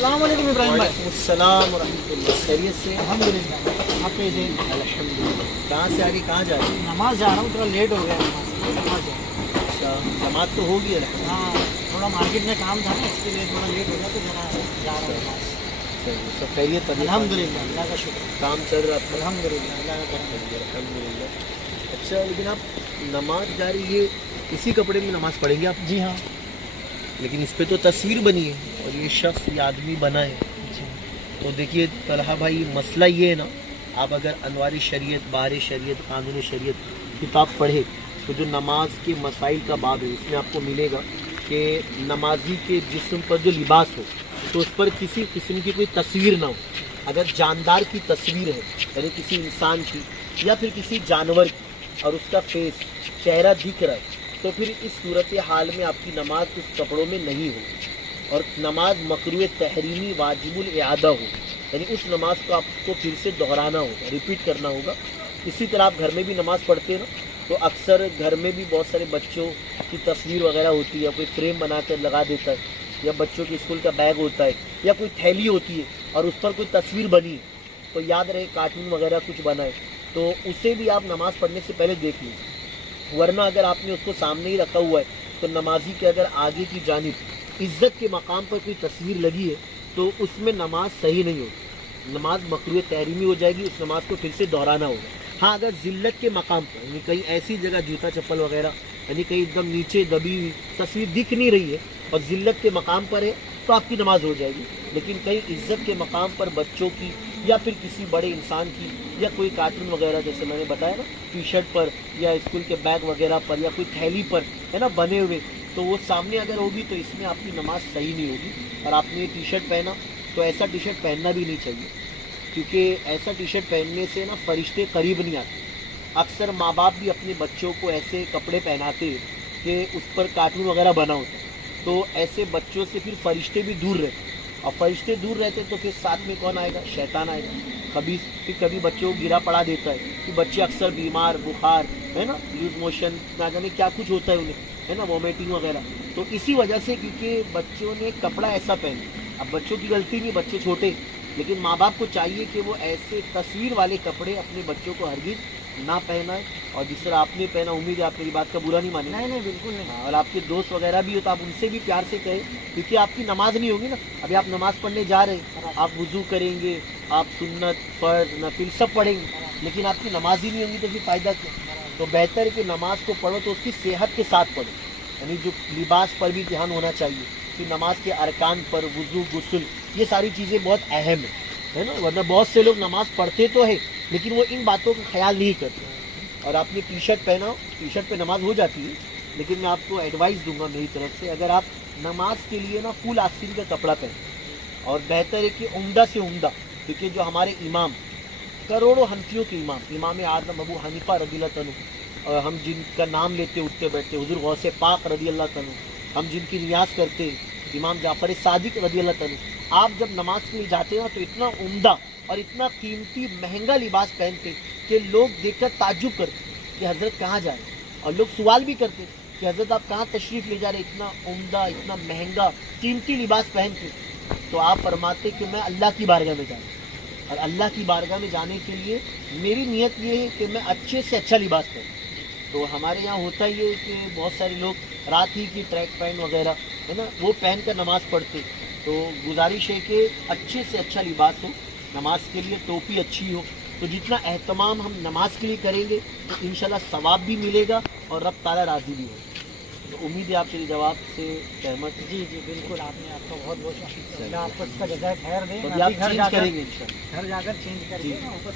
अस्सलाम वालेकुम इब्राहिम भाई। अस्सलाम वरहमतुल्लाह। खैरियत से? अल्हम्दुलिल्लाह। आप कैसे? अल्हम्दुलिल्लाह। कहाँ से आ रही, कहाँ जा रही? नमाज जा रहा हूँ, थोड़ा लेट हो गया नमाज से। नमाज जा रहा हूँ। अच्छा, नमाज तो होगी अल्हम्दुलिल्लाह। हाँ, थोड़ा मार्केट में काम था ना, इसके लिए थोड़ा लेट हो गया, तो जरा जा रहा हूँ नमाज। चलिए, सब खैरियत? तबीयत? अल्हम्दुलिल्लाह, अल्लाह का शुक्र। काम चल रहा है? अल्हम्दुलिल्लाह, अल्लाह का करम। अल्हम्दुलिल्लाह। अच्छा, लेकिन आप नमाज जा रही है, इसी कपड़े में नमाज पढ़ेंगे आप? जी हाँ। लेकिन इस पे तो तस्वीर बनी है और ये शख्स, ये आदमी बना है। तो देखिए तलहा भाई, मसला ये है ना, आप अगर अनवारी शरीयत, बाहर शरीयत, कानून शरीयत किताब पढ़े तो जो नमाज के मसाइल का बाब है उसमें आपको मिलेगा कि नमाजी के जिस्म पर जो लिबास हो तो उस पर किसी किस्म की कोई तस्वीर ना हो। अगर जानदार की तस्वीर है, यानी किसी इंसान की या फिर किसी जानवर की, और उसका फेस, चेहरा दिख रहा है, तो फिर इस सूरत हाल में आपकी नमाज उस कपड़ों में नहीं होगी और नमाज मकरूह तहरीमी वाजिबुल इआदा हो, यानी उस नमाज को आपको फिर से दोहराना होगा, रिपीट करना होगा। इसी तरह आप घर में भी नमाज पढ़ते हैं ना, तो अक्सर घर में भी बहुत सारे बच्चों की तस्वीर वगैरह होती है, कोई फ्रेम बना कर लगा देता है, या बच्चों के स्कूल का बैग होता है, या कोई थैली होती है और उस पर कोई तस्वीर बनी है, तो याद रहे कार्टून वगैरह कुछ बना है, तो उसे भी आप नमाज पढ़ने से पहले देख लीजिए। वरना अगर आपने उसको सामने ही रखा हुआ है तो नमाजी के अगर आगे की जानिब इज्जत के मकाम पर कोई तस्वीर लगी है तो उसमें नमाज सही नहीं होगी, नमाज मकरूह तहरीमी हो जाएगी, उस नमाज को फिर से दोहराना होगा। हाँ, अगर जिल्लत के मकाम पर, यानी कहीं ऐसी जगह जूता चप्पल वगैरह, यानी कहीं एकदम नीचे दबी हुई तस्वीर दिख नहीं रही है और जिल्लत के मकाम पर है, तो आपकी नमाज हो जाएगी। लेकिन कहीं इज्जत के मकाम पर बच्चों की या फिर किसी बड़े इंसान की या कोई कार्टून वगैरह, जैसे मैंने बताया ना, टी शर्ट पर या स्कूल के बैग वगैरह पर या कोई थैली पर, है ना, बने हुए, तो वो सामने अगर होगी तो इसमें आपकी नमाज सही नहीं होगी। और आपने ये टी शर्ट पहना तो ऐसा टी शर्ट पहनना भी नहीं चाहिए, क्योंकि ऐसा टी शर्ट पहनने से ना फरिश्ते करीब नहीं आते। अक्सर माँ बाप भी अपने बच्चों को ऐसे कपड़े पहनाते हैं कि उस पर कार्टून वगैरह बना होता है, तो ऐसे बच्चों से फिर फरिश्ते भी दूर रहते, और फरिश्ते दूर रहते तो फिर साथ में कौन आएगा? शैतान आएगा, खबीस। फिर कभी बच्चों को गिरा पड़ा देता है कि बच्चे अक्सर बीमार, बुखार, है ना, लूज मोशन, ना जाने क्या कुछ होता है उन्हें, है ना, वॉमिटिंग वगैरह। तो इसी वजह से, क्योंकि बच्चों ने कपड़ा ऐसा पहना। अब बच्चों की गलती नहीं, बच्चे छोटे, लेकिन माँ बाप को चाहिए कि वो ऐसे तस्वीर वाले कपड़े अपने बच्चों को हरगिज़ ना पहनाए। और जिस तरह आपने पहना, उम्मीद है आप मेरी बात का बुरा नहीं मानेंगे। नहीं नहीं, बिल्कुल नहीं। हाँ, और आपके दोस्त वगैरह भी हो तो आप उनसे भी प्यार से कहें, क्योंकि आपकी नमाज नहीं होगी ना। अभी आप नमाज पढ़ने जा रहे हैं, आप वुजू करेंगे, आप सुन्नत, फर्ज, नफिल सब पढ़ेंगे, लेकिन आपकी नमाज ही नहीं होगी तो फिर फ़ायदा क्या? तो बेहतर है कि नमाज को पढ़ो तो उसकी सेहत के साथ पढ़ो, यानी जो लिबास पर भी ध्यान होना चाहिए कि नमाज के अरकान पर, वुजू, गुस्ल, ये सारी चीज़ें बहुत अहम है ना। वरना बहुत से लोग नमाज पढ़ते तो है लेकिन वो इन बातों का ख्याल नहीं करते। और आपने टी शर्ट पहना, टी शर्ट पे नमाज हो जाती है, लेकिन मैं आपको एडवाइस दूंगा मेरी तरफ से, अगर आप नमाज के लिए ना फुल आस्तीन का कपड़ा पहनें, और बेहतर है कि उम्दा से उम्दा, क्योंकि जो हमारे इमाम, करोड़ों हनफियों के इमाम, इमाम आज़म अबू हनीफा रज़ियल्लाहु अन्हु, और हम जिनका नाम लेते उठते बैठते, हुज़ूर गौसे पाक रज़ियल्लाहु अन्हु, हम जिनकी नियाज़ करते इमाम जाफ़र सादिक रज़ियल्लाहु अन्हु, आप जब नमाज के लिए जाते हो तो इतना उम्दा और इतना कीमती महंगा लिबास पहनते कि लोग देखकर ताज्जुब करते कि हज़रत कहाँ जा रहे हैं, और लोग सवाल भी करते कि हज़रत आप कहाँ तशरीफ़ ले जा रहे, इतना उम्दा, इतना महंगा कीमती लिबास पहन के। तो आप फरमाते कि मैं अल्लाह की बारगाह में जा रहा हूँ, और अल्लाह की बारगाह में जाने के लिए मेरी नीयत ये है कि मैं अच्छे से अच्छा लिबास पहनूँ। तो हमारे यहाँ होता ही है कि बहुत सारे लोग रात ही की ट्रैक पैंट वगैरह, है ना, वो पहन कर नमाज़ पढ़ते। तो गुजारिश है कि अच्छे से अच्छा लिबास हो नमाज के लिए, टोपी अच्छी हो, तो जितना एहतमाम हम नमाज के लिए करेंगे तो इंशाल्लाह सवाब भी मिलेगा और रब ताला राज़ी भी होगा। तो उम्मीद है आप मेरे जवाब से सहमत हैं? जी जी बिल्कुल, आपने आपका बहुत बहुत शुक्रिया, आपको इसका जज़ाए खैर दें। तो आप चेंज करेंगे इंशाल्लाह, घर जाकर चेंज करके मैं ऊपर